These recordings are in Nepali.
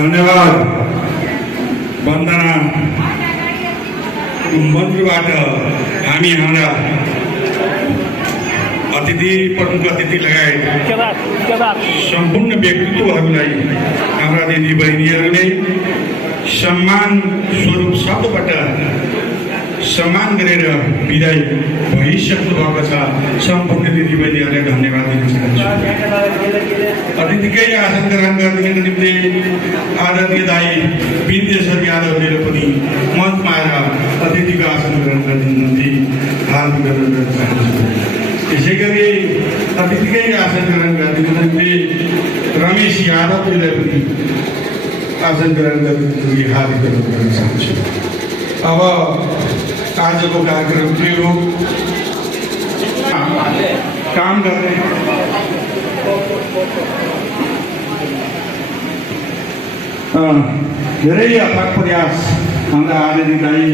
धन्यवाद। वन्दना मन्दिरबाट हामी हाम्रा अतिथि प्रमुख अतिथि लगायत सम्पूर्ण व्यक्तित्वहरूलाई हाम्रा दिदी बहिनीहरूले सम्मान स्वरूप शब्दबाट सम्मान गरेर विदाई भइसक्नु भएको छ। सम्पूर्ण दिदी बहिनीहरूलाई धन्यवाद दिन चाहन्छु। अतिथिकै आसन ग्रहण गरिदिनको निम्ति आदरणीय दाई विन्देश्वर यादवले पनि मञ्चमा आएर अतिथिको आसन ग्रहण गरिदिनको निम्ति हार्दिक अनुरोध गर्न चाहन्छु। त्यसै गरी अतिथिकै आसन ग्रहण गरिदिनको निम्ति रमेश यादवजीलाई पनि आसन ग्रहण गरिदिनको निम्ति हार्दिक अनुरोध गर्न चाहन्छु। अब आजको कार्यक्रम के हो? काम गर्ने धेरै अथक प्रयास हाम्रा आदरणीय दाई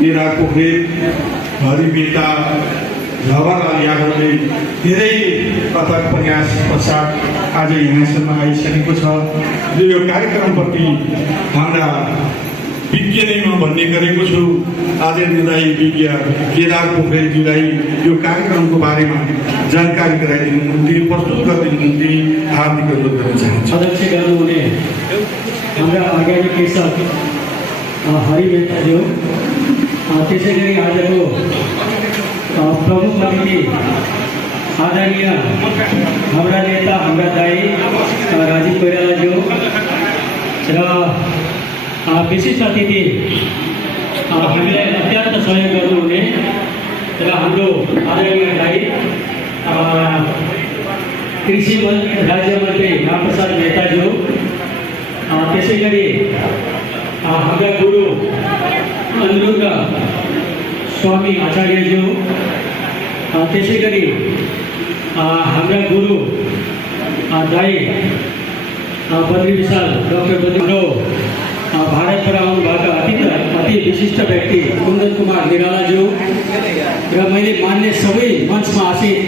निरा पोखरेल, हरि बेता, जवाहरलाल यादवले धेरै अथक प्रयास पश्चात आज यहाँसम्म आइसकेको छ। यो कार्यक्रमप्रति हाम्रा विज्ञ नै म भन्ने गरेको छु। आदरणीय दाई विज्ञ केदार पोखरेलजीलाई यो कार्यक्रमको बारेमा जानकारी गराइदिनु निम्ति, प्रस्तुत गरिदिनु निम्ति हार्दिक अनुरोध गर्न चाहन्छु। अध्यक्ष गर्नुहुने हाम्रा अर्ग्यानिक कृषक हरि बेताज्यू, त्यसै गरी आजको प्रमुख अतिथि आदरणीय हाम्रा नेता हाम्रा दाई राजीव कोइरालाज्यू र विशेष अतिथि हामीलाई अत्यन्त सहयोग गर्नुहुने र हाम्रो आदरणीय दाई कृषि राज्य मन्त्री रामप्रसाद मेहताज्यू, त्यसै गरी हाम्रा गुरु अनिरुद्ध स्वामी आचार्यज्यू, त्यसै गरी हाम्रा गुरु दाई बद्री विशाल डाक्टर बद्री, भारतबाट आउनुभएका अति विशिष्ट व्यक्ति कुन्दन कुमार निरालाज्यू र मैले मान्ने सबै मञ्चमा आसित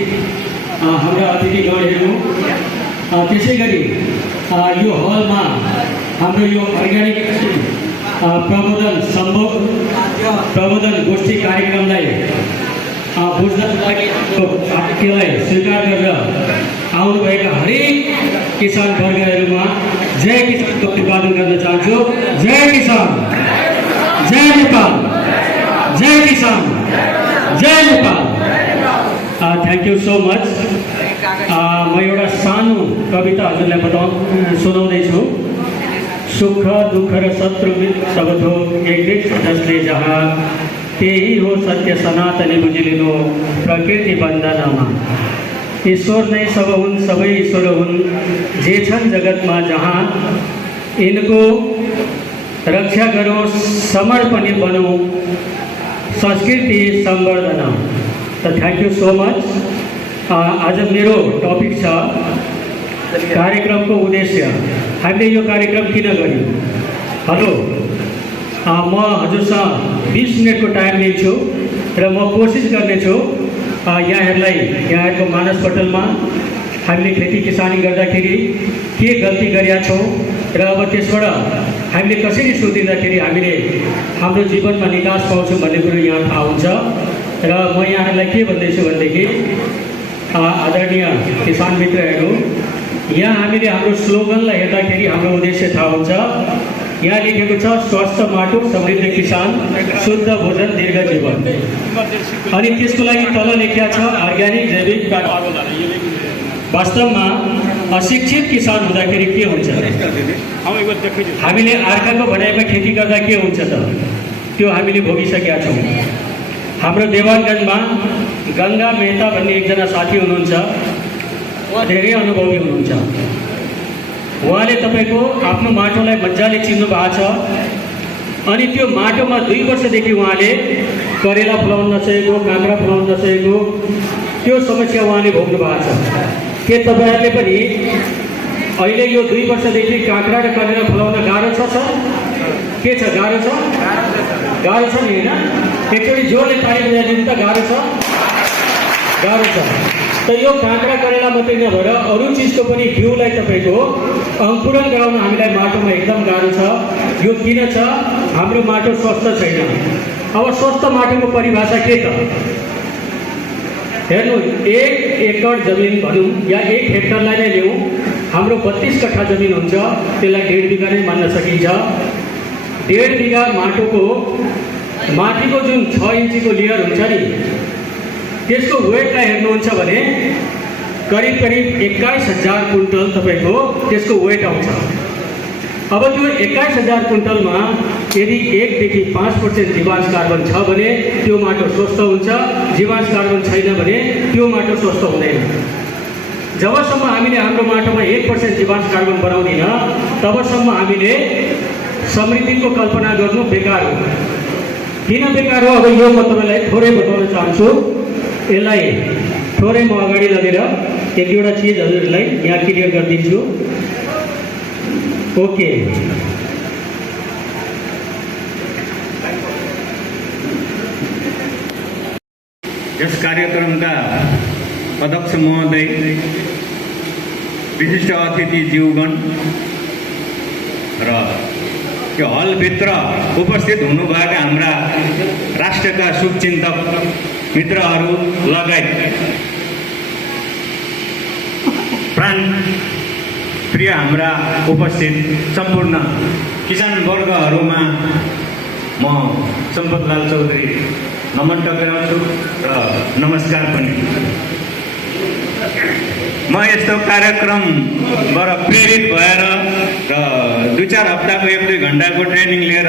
हाम्रा अतिथिगणहरू, त्यसै गरी यो हलमा हाम्रो यो अर्ग्यानिक प्रबोधन गोष्ठी कार्यक्रमलाई बुझ्नको लागि त्यसलाई स्वीकार गरेर आउनुभएका हरेक किसान वर्गहरूमा जय किसानको अभिवादन गर्न चाहन्छु। जय किसान, जय नेपाल, जय किसान, जय Nepal. Thank you so much. म एउटा सानो कविता हजुरलाई सुनाउँदैछु। सुख दुःख र शत्रु सब थोक एक वृक्ष जसले जहाँ, त्यही हो सत्य सनातनी बुझिलिनु प्रकृति बन्धनमा। ईश्वर नै सब हुन्, सबै ईश्वर हुन्, जे छन् जगतमा जहाँ, इनको रक्षा गरौँ, समर्पणी बनौँ, संस्कृति संवर्धन। त थ्याङ्क यू सो मच। आज मेरो टपिक छ कार्यक्रमको उद्देश्य। हामीले यो कार्यक्रम किन गर्यौँ? हेलो, म हजुरसँग 20 मिनटको टाइम लिन्छु र म कोसिस गर्नेछु यहाँहरूको मानस पटलमा हामीले खेती किसानी गर्दाखेरि के गल्ती गरेका छौँ र अब त्यसबाट हामीले कसरी सुध्रिँदाखेरि हामीले हाम्रो जीवनमा निकास पाउँछौँ भन्ने कुरो यहाँ थाहा हुन्छ। र म यहाँहरूलाई के भन्दैछु भनेदेखि, आदरणीय किसान मित्रहरू, यहाँ हामीले हाम्रो स्लोगनलाई हेर्दाखेरि हाम्रो उद्देश्य थाहा हुन्छ। यहाँ लेखेको छ स्वस्थ माटो, समृद्ध किसान, शुद्ध भोजन, दीर्घ जीवन। अनि त्यसको लागि तल लेखिया छ अर्ग्यानिक जैविक। वास्तवमा अशिक्षित किसान हुँदाखेरि के हुन्छ? हामीले अर्काको भनाइमा खेती गर्दा के हुन्छ त? त्यो हामीले भोगिसकेका छौँ। हाम्रो देवानगञ्जमा गङ्गा मेहता भन्ने एकजना साथी हुनुहुन्छ, उहाँ धेरै अनुभवी हुनुहुन्छ। उहाँले तपाईँको आफ्नो माटोलाई मजाले चिन्नु भएको छ। अनि त्यो माटोमा 2 वर्षदेखि उहाँले करेला फलाउन नसकेको, काँक्रा फलाउन नसकेको त्यो समस्या उहाँले भोग्नु भएको छ। के तपाईँहरूले पनि अहिले यो 2 वर्षदेखि काँक्रा र करेला फलाउन गाह्रो छ? के छ? गाह्रो छ? गाह्रो छ नि होइन? एकचोटि जोडले ताली बजाइदिनु त। गाह्रो छ? गाह्रो छ। त यो काँक्रा करेला मात्रै नभएर अरू चिजको पनि बिउलाई तपाईँको अङ्कुरण गराउन हामीलाई माटोमा एकदम गाह्रो छ। यो किन छ? हाम्रो माटो स्वस्थ छैन। अब स्वस्थ माटोको परिभाषा के त? हेर्नु, 1 एकड जमिन भनौँ या 1 हेक्टरलाई नै लिउँ, हाम्रो 32 कट्ठा जमिन हुन्छ, त्यसलाई 1.5 बिघा नै मान्न सकिन्छ। 1.5 बिघा माटीको जुन 6 इन्चीको लेयर हुन्छ नि, त्यसको वेटलाई हेर्नुहुन्छ भने करिब 21,000 कुन्टल तपाईँको त्यसको वेट आउँछ। अब त्यो 21,000 कुन्टलमा यदि 1 देखि 5% जीवांश कार्बन छ भने त्यो माटो स्वस्थ हुन्छ, जीवांश कार्बन छैन भने त्यो माटो स्वस्थ हुँदैन। जबसम्म हामीले हाम्रो माटोमा 1% जीवांश कार्बन बनाउँदैन तबसम्म हामीले समृद्धिको कल्पना गर्नु बेकार हो। किन बेकार हो? अब यो म तपाईँलाई थोरै बताउन चाहन्छु। यसलाई थोरै म अगाडि लगेर एक दुईवटा चिज हजुरहरूलाई यहाँ क्लियर गरिदिन्छु। ओके, यस कार्यक्रमका अध्यक्ष महोदय, विशिष्ट अतिथि ज्यूगण र यो हलभित्र उपस्थित हुनुभएका हाम्रा राष्ट्रका शुभचिन्तक मित्रहरू लगायत प्राण प्रिय हाम्रा उपस्थित सम्पूर्ण किसान वर्गहरूमा म सम्पतलाल चौधरी नमन टक्राउँछु र नमस्कार पनि। म यस्तो कार्यक्रमबाट प्रेरित भएर र 2-4 हप्ताको 1-2 घन्टाको ट्रेनिङ लिएर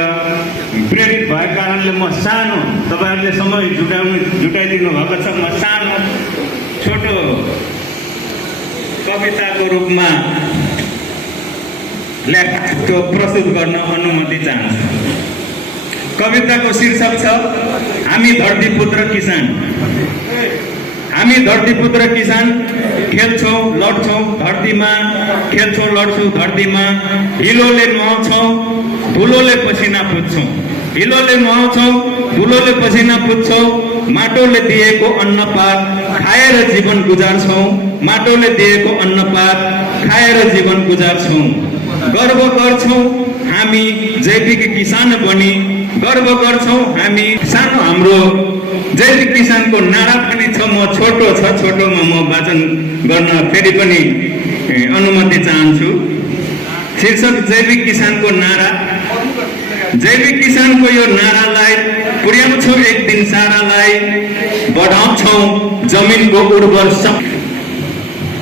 प्रेरित भएको कारणले म सानो, तपाईँहरूले समय जुटाइदिनु भएको छ, म सानो छोटो कविताको रूपमा लेख प्रस्तुत गर्न अनुमति चाहन्छु। कविताको शीर्षक छ हामी धरतीपुत्र किसान। हामी धरतीपुत्र किसान, खेल्छौँ लड्छौँ धरतीमा, खेल्छौँ लड्छौँ धरतीमा, हिलोले नुहाउँछौँ धुलोले पसिना पुज्छौँ, हिलोले नुहाउँछौँ धुलोले पसिना पुज्छौँ, माटोले दिएको अन्नपात खाएर जीवन गुजार्छौँ, माटोले दिएको अन्नपात खाएर जीवन गुजार्छौँ। गर्व गर्छौँ हामी जैविक किसान बनी, गर्व गर्छौँ हामी सानो हाम्रो जैविक किसानको नारा पनि छ। म छोटोमा म वाचन गर्न फेरि पनि अनुमति चाहन्छु। शीर्षक जैविक किसानको नारा। जैविक किसानको यो नारालाई पुर्याउँछौँ एक दिन सारालाई, बढाउँछौँ जमिनको उर्वर शक्ति।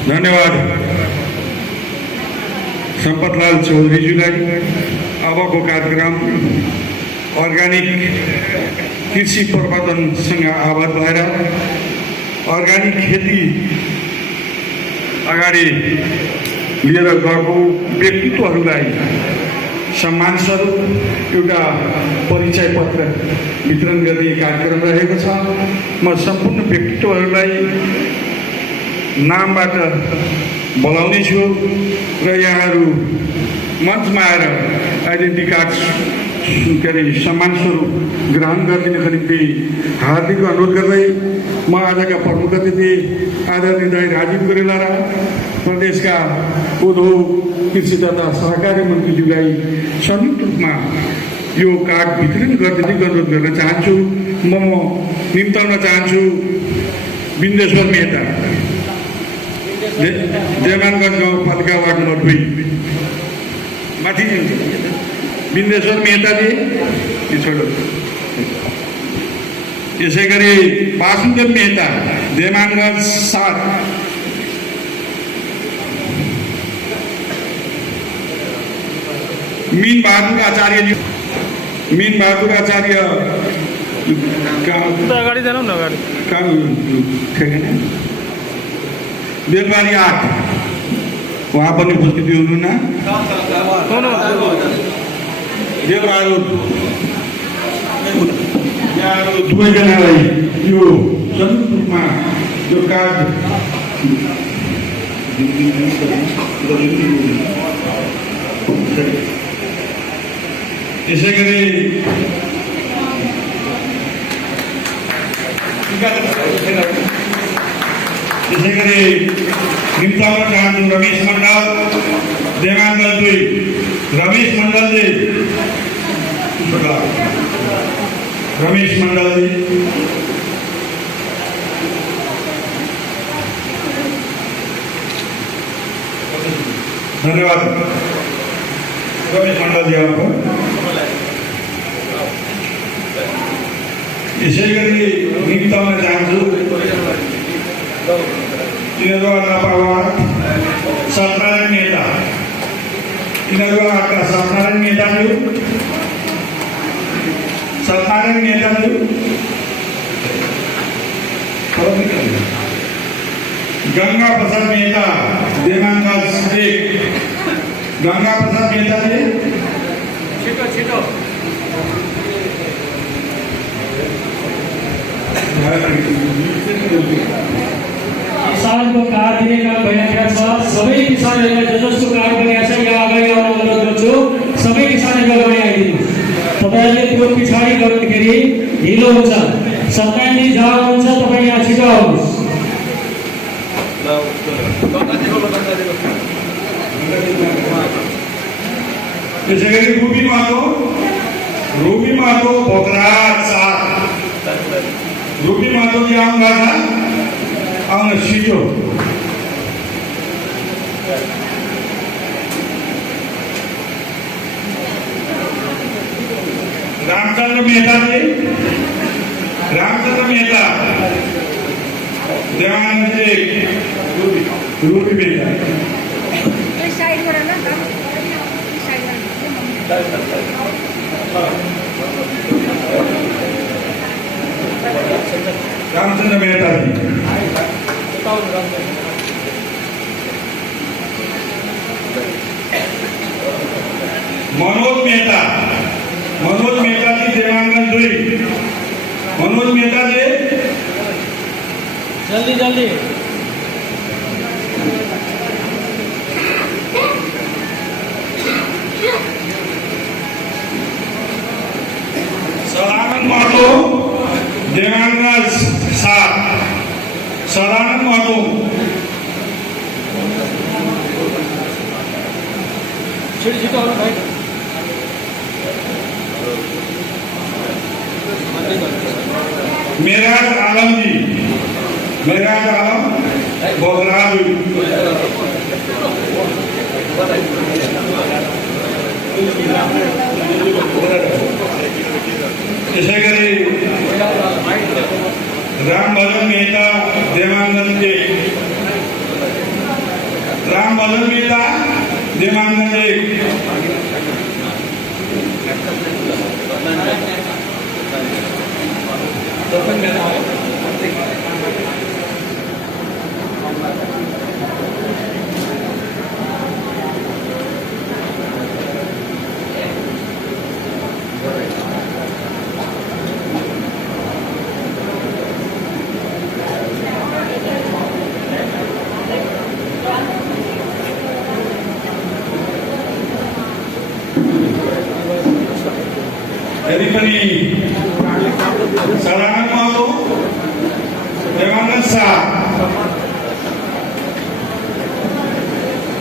धन्यवाद सम्पतलाल चौधरीज्यूलाई। अबको कार्यक्रम अर्ग्यानिक कृषि प्रवर्धनसँग आबद्ध भएर अर्ग्यानिक खेती अगाडि लिएर गएको व्यक्तित्वहरूलाई सम्मानस्वरूप एउटा परिचय पत्र वितरण गर्ने कार्यक्रम रहेको छ। म सम्पूर्ण व्यक्तित्वहरूलाई नामबाट बोलाउनेछु र यहाँहरू मञ्चमा आएर आइडेन्टिटी कार्ड सम्मान स्वरूप ग्रहण गरिदिनको निम्ति हार्दिक अनुरोध गर्दै म आजका प्रमुख अतिथि आदरणीय दाइ राजीव कोइराला र प्रदेशका उद्योग कृषि तथा सहकारी मन्त्रीज्यूलाई संयुक्त रूपमा यो कार्ड वितरण गरिदिने अनुरोध गर्न चाहन्छु। म निम्ताउन चाहन्छु बिन्देश्वर मेहता, जयमानगञ्ज गाउँपालिका वार्ड नम्बर 2 माथि बिन्देश्वर मेहताजी छोडो। यसै गरी वासुदेव मेहता, जयमानगञ्ज 7, मीन बहादुर आचार्यजी, मीन बहादुर आचार्य अगाडि जानु न, अगाडि कहाँ ठेगाना बेलबारी 8 उहाँ पनि उपस्थित हुनुहुन्न। देवबहादुर, यहाँहरू दुवैजनालाई यो संयुक्त रूपमा यो कार्ड यसै गरी त्यसै गरी निम्ताउन चाहन्छु रमेश मण्डल देवाङ्गल 2 रमेश मण्डलजी रमेश मण्डलजी धन्यवाद रमेश मण्डलजी आपको यसै गरी निम्ताउन चाहन्छु सत्यनारायण मेहता सत्यनारायण मेहताज्यू गंगा प्रसाद मेहता देवांगल 1 गंगा प्रसाद मेहता जी छिटो किसानको कार्ड दिने काम भइरहेको छ सबै किसानहरूलाई जसको कार्ड गरेका छ यहाँ अगाडि आउन अनुरोध गर्छु सबै किसानहरू अगाडि आइदिनु तपाईहरुले त्यो पछाडी गर्दाखेरि ढिलो हुन्छ सत्ताइनजी जहाँ हुन्छ तपाई यहाँ छिटो आउनुहोस् त्यसै गरी रूबी मातो भोकरा 4 रूबी मातो जी आउनुभएको छ आउन छिटो रामचंद्र मेहता जी देवानंद जी रूबी मेहता रामचंद्र मेहता जी मनोज मेहता जी देवांगन 2 मनोज मेहता जी जल्दी सदानंद महतो देवांगन 7 सदानंद महतो छिटो आउनु भाइ मेराज आलम बोगरा त्यसै गरी रामभजन मेहता देवांगन 1 यदि पनि सदानंद महतो देवांगन 7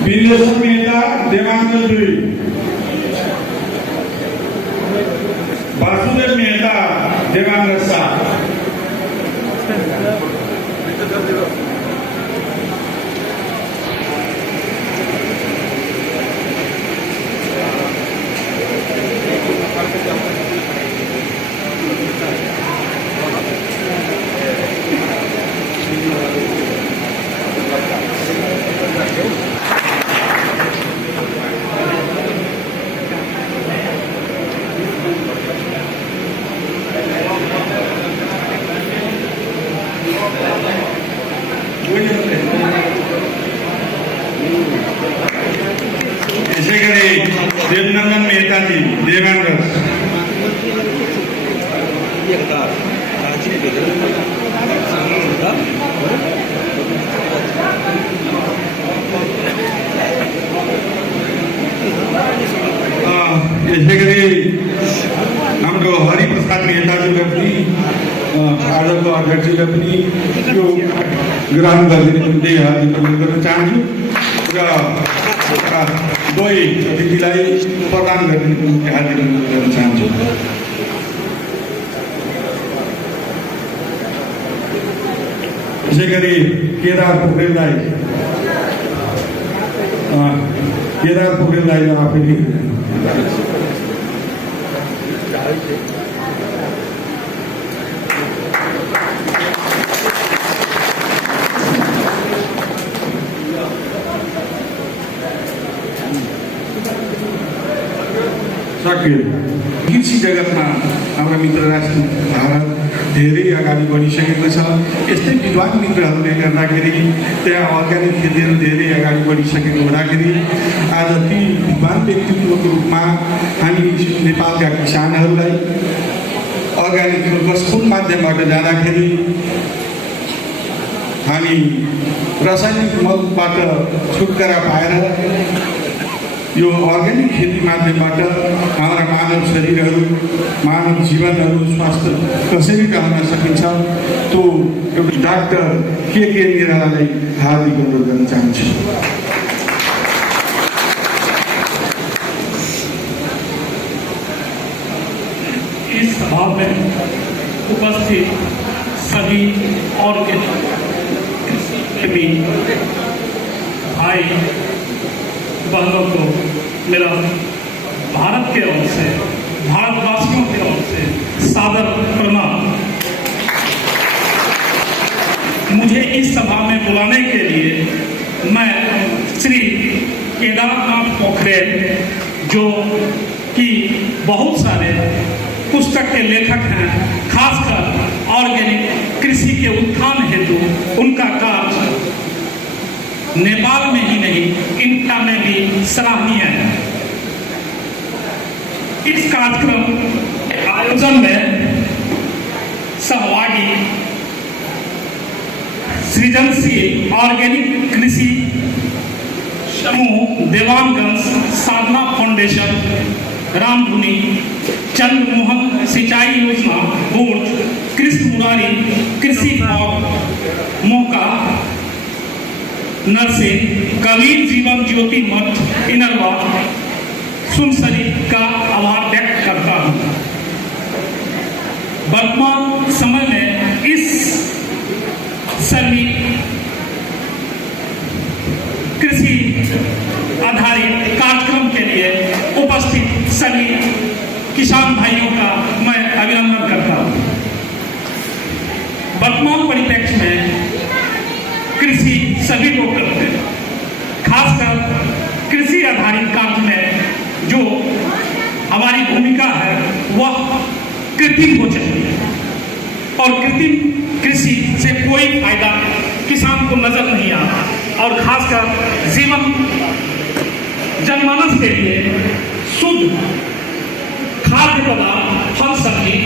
बिलेश्वर मेहता देवांगन 2 वासुदेव मेहता देवांगन 7 यसै गरी देवनंदन मेहता जी देवांगन यसै गरी हाम्रो हरिप्रसाद मेहताज्यूले पनि आजको अध्यक्षले पनि यो ग्रहण गरिदिने निम्ति हार्दिक अनुरोध गर्न चाहन्छु र दुवै अतिथिलाई प्रदान गरिदिने निम्ति हार्दिक अनुरोध गर्न चाहन्छु। त्यसै गरी केदार पोखरेललाई आफैले कृषि जगतमा हाम्रा मित्र राष्ट्र भारत धेरै अगाडि बढिसकेको छ। यस्तै विद्वान मित्रहरूले गर्दाखेरि त्यहाँ अर्ग्यानिक खेतीहरू धेरै अगाडि बढिसकेको हुँदाखेरि आज ती विद्वान व्यक्तित्वको रूपमा हामी नेपालका किसानहरूलाई अर्ग्यानिक कुन माध्यमबाट जाँदाखेरि हामी रासायनिक मलबाट छुटकारा पाएर यो अर्ग्यानिक खेती माध्यमबाट हाम्रा मानव शरीरहरू मानव जीवनहरू स्वास्थ्य कसरी रहन सकिन्छ त्यो एउटा डाक्टर के निरालालाई हार्दिक अनुरोध गर्न चाहन्छु। इस सभा में उपस्थित सभी ऑर्गेनिक कृषि प्रेमी भाई बहनों को मेरा भारत के ओर से भारतवासियों के ओर से सादर प्रणाम। मुझे इस सभा में बुलाने के लिए मैं श्री केदारनाथ पोखरेल जो कि बहुत सारे पुस्तक के लेखक हैं, खासकर ऑर्गेनिक कृषि के उत्थान हेतु उनका कार्य नेपाल में ही नहीं इंडिया में भी सराहनीय है। इस कार्यक्रम आयोजन में सहभागी सृजनशील ऑर्गेनिक कृषि समूह देवानगंज साधना फाउंडेशन रामधुनी चंद्रमोहन सिंचाई योजना बोर्ड कृष्ण मुरारी कृषि भाग मौका नरसिंह कबीर जीवन ज्योति मठ इनरवा सुनसरी का आभार व्यक्त करता हूँ। वर्तमान समय में इस सभी कृषि आधारित कार्यक्रम के लिए उपस्थित सभी किसान भाइयों का मैं अभिनंदन करता हूँ। वर्तमान परिप्रेक्ष्य में कृषि सभी लोग करते हैं, खासकर कृषि आधारित कार्य में जो हमारी भूमिका है वह कृत्रिम हो चुकी है और कृत्रिम कृषि से कोई फायदा किसान को नजर नहीं आता और खासकर जीवन जनमानस के लिए शुद्ध खाद्य पदार्थ फल सब्जी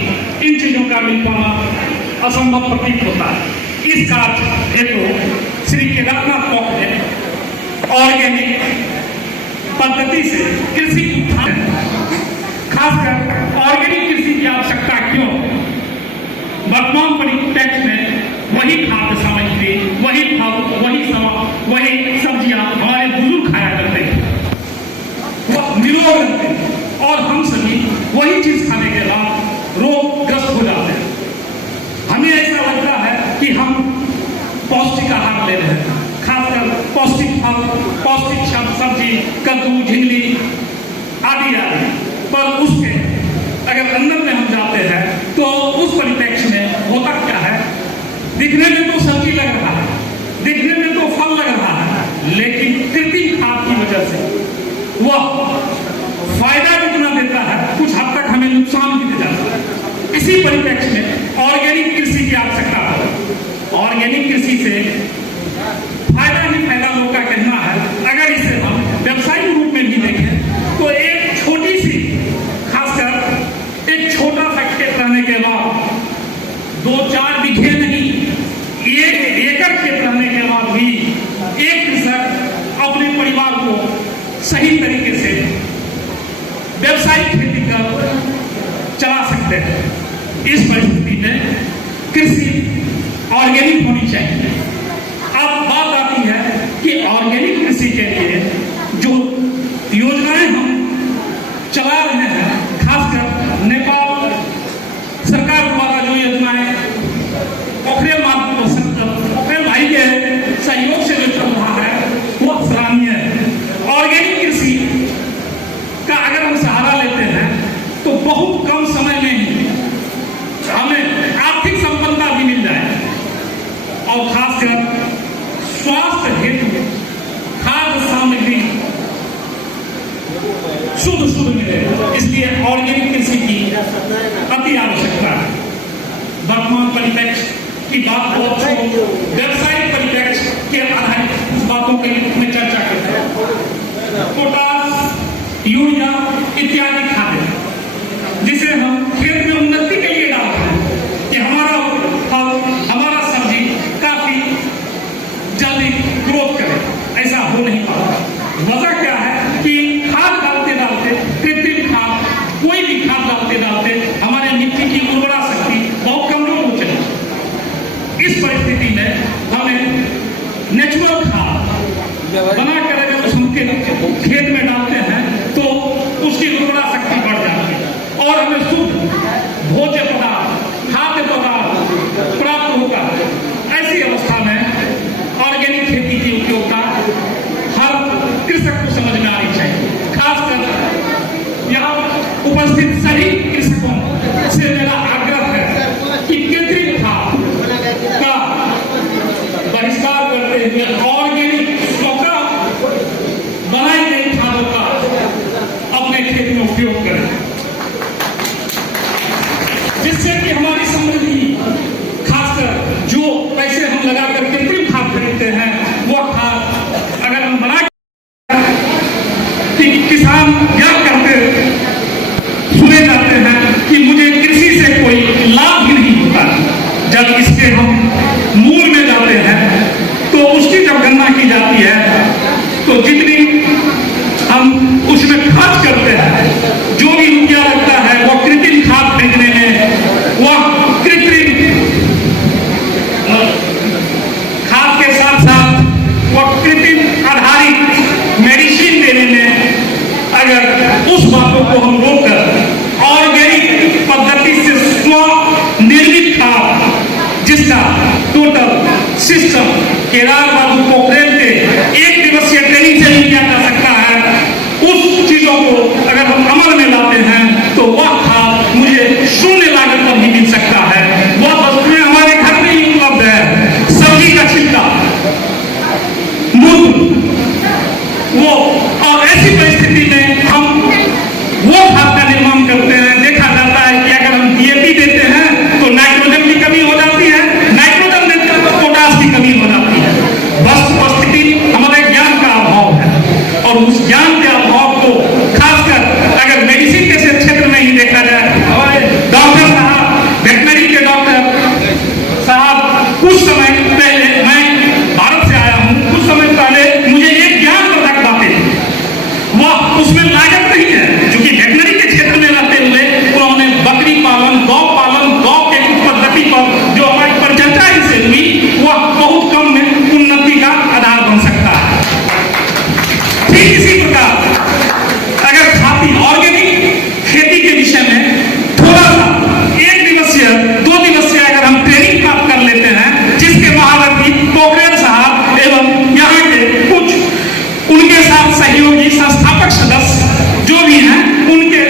इन चीजों का मिल पाना असंभव प्रतीत होता है। इस कार्य हेतु श्री केदारनाथ पोखरेल ऑर्गेनिक पद्धति से कृषि उत्थान, खासकर ऑर्गेनिक कृषि की आवश्यकता क्यों? वर्तमान परिप्रेक्ष्य में वही खाद्य सामग्री, वही फल, वही सब्जियां हमारे बुजुर्ग खाया करते हैं, वह निरोग रहते हैं और हम सभी वही चीज खाने के बाद रोगग्रस्त हो जाते हैं। हमें ऐसा लगता है कि हम पौष्टिक आहार ले रहे हैं, खासकर पौष्टिक फल, पौष्टिक सब्जी, कद्दू, झिंगली आदि आदि, पर उसके अगर अंदर में हम जाते हैं तो उस परिप्रेक्ष्य में होता क्या है? दिखने में तो सब्जी लग रहा है, दिखने में तो फल लग रहा है, लेकिन कृत्रिम खाद की वजह से वह फायदा जितना देता है कुछ हद तक हमें नुकसान भी दे जाता है। इसी परिप्रेक्ष्य में ऑर्गेनिक कृषि की आवश्यकता है। ऑर्गेनिक कृषि से फायदा ही फायदा लोगों का कहना है। अगर इसे हम व्यवसायिक रूप में भी देखें तो एक छोटी सी, खासकर एक छोटा सा खेत रहने के बाद 2-4 बीघे नहीं, 1 एकड़ खेत रहने के बाद भी एक कृषक अपने परिवार को सही तरीके से व्यावसायिक खेती कर चला सकते हैं। इस परिस्थिति में कृषि ऑर्गेनिक होनी चाहिए। अब बात आती है कि ऑर्गेनिक कृषि के लिए जो योजनाएं हम चला रहे हैं, खासकर नेपाल सरकार द्वारा जो योजनाएं पोखरेल भाई के सहयोग से जो चल रहा है वह सराहनीय है। ऑर्गेनिक कृषि का अगर हम सहारा लेते हैं तो बहुत कम समय में ही हमें आर्थिक संपन्नता भी मिल जाए और खासकर स्वास्थ्य हेतु खाद्य सामग्री शुद्ध मिले, इसलिए ऑर्गेनिक कृषि की अति आवश्यकता है। वर्तमान परिप्रेक्ष्य की बात को व्यवसायिक परिप्रेक्ष्य के आधारित बातों के में चर्चा करते हैं। पोटास, यूरिया इत्यादि खाद जिसे हम खेत में उन्नति के लिए डालते हैं कि हमारा फल, हमारा सब्जी काफी जल्दी ग्रोथ करे, ऐसा हो नहीं पाता। वजह क्या है कि खाद डालते डालते, कृत्रिम खाद, कोई भी खाद डालते डालते हमारे मिट्टी की उर्वरा शक्ति बहुत कमजोर हो चली। इस परिस्थिति में हमें नेचुरल खाद बनाकर अगर उसके खेत में डालते हैं तो उसकी उर्वरा शक्ति बढ़ जाती है और हमें शुद्ध भोज्य पदार्थ, खाद्य पदार्थ प्राप्त होगा। ऐसी अवस्था में ऑर्गेनिक खेती की उपयोगिता हर कृषक को समझ में आनी चाहिए। खासकर यहाँ उपस्थित सभी कृषकों से मेरा आग्रह है कि कृत्रिम खाद का बहिष्कार करते हुए ऑर्गेनिक स्वतः बनाई गई खादों का अपने खेत में उपयोग करें, जिससे कि हमारी समृद्धि, खासकर जो पैसे हम लगाकर कृत्रिम खाद खरीदते हैं वह खाद अगर हम बना कि किसान यह कहते सुने जाते हैं कि मुझे कृषि से कोई लाभ भी नहीं होता। जब इसके हम मूल में जाते हैं तो उसकी जब गणना की जाती है तो जितनी हम उसमें खर्च करते हैं, जो भी रुपया लगता है वह कृत्रिम खाद खरीदने में, वह कृत्रिम खाद के साथ साथ वह कृत्रिम आधारित मेडिसिन देने में, अगर उस बातों को हम रोककर ऑर्गेनिक पद्धति से स्व निर्मित खाद, जिसका टोटल सिस्टम केदार बाबू पोखरेल के एक दिवसीय ट्रेनिंग से भी किया जा सकता है, उस चीजों को अगर हम अमल में लाते हैं तो वह खाद मुझे शून्य लागत पर भी मिल सकता है। वह वस्तुएं हमारे घर में ही उपलब्ध है। सब्जी का छिलका, मूल वो, और ऐसी परिस्थिति में हम वो खाद का निर्माण करते हैं। देखा जाता है कि अगर हम डीएपी देते हैं तो नाइट्रोजन की कमी हो जाती है, नाइट्रोजन देते हैं तो पोटास की कमी हो जाती है। बस उपस्थिति हमारे ज्ञान का अभाव है और उस ज्ञान के अभाव को खासकर अगर मेडिसिन के क्षेत्र में ही देखा जाए, हमारे डॉक्टर साहब, वेटनरी के डॉक्टर साहब, कुछ समय पहले मैं भारत से आया हूँ, कुछ समय पहले मुझे एक ज्ञान वर्धक बातें थी, वह उसमें लागत नहीं है, क्योंकि वेटनरी के क्षेत्र में रहते हुए उन्होंने बकरी पालन, गौ के पद्धति पर जो हमारी परिचर्चा से हुई वह बहुत कम में उन्नति का आधार बन सकता है। ठीक इसी प्रकार अगर खाती ऑर्गेनिक खेती के विषय में थोड़ा सा 1 दिवसीय 2 दिवसीय अगर हम ट्रेनिंग प्राप्त कर लेते हैं, जिसके महारथी पोखरेल साहब एवं यहाँ के कुछ उनके साथ सहयोगी संस्थापक सदस्य जो भी हैं उनके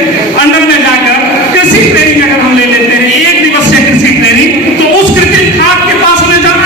अंडर में जाकर कृषि ट्रेनिंग अगर हम ले लेते हैं, 1 दिवसीय कृषि ट्रेनिंग, तो उस कृषि खाद के पास हमें जाना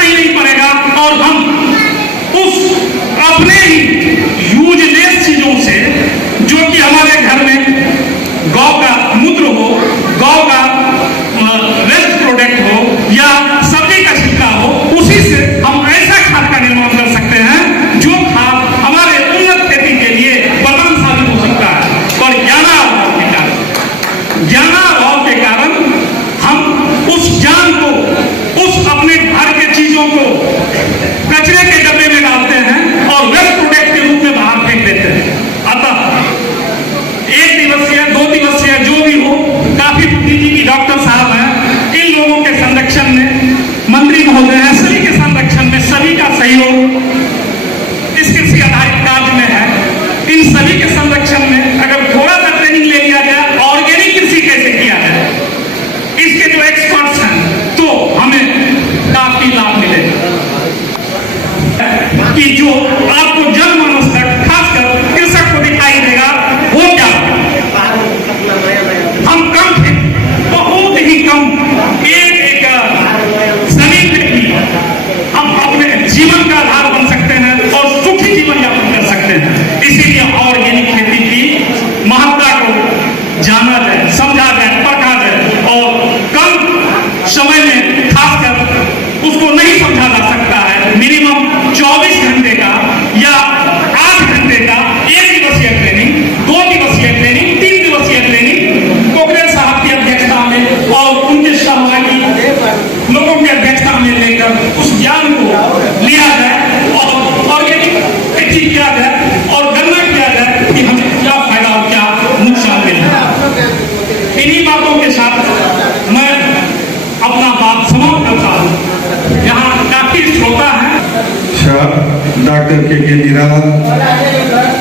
गहराई में लेकर उस ज्ञान को लिया जाए और ऑर्गेनिक खेती किया जाए और गणना किया जाए कि हमें क्या फायदा और क्या नुकसान मिला। इन्हीं बातों के साथ मैं अपना बात समाप्त करता हूँ। यहाँ काफी श्रोता है। डॉक्टर के निराला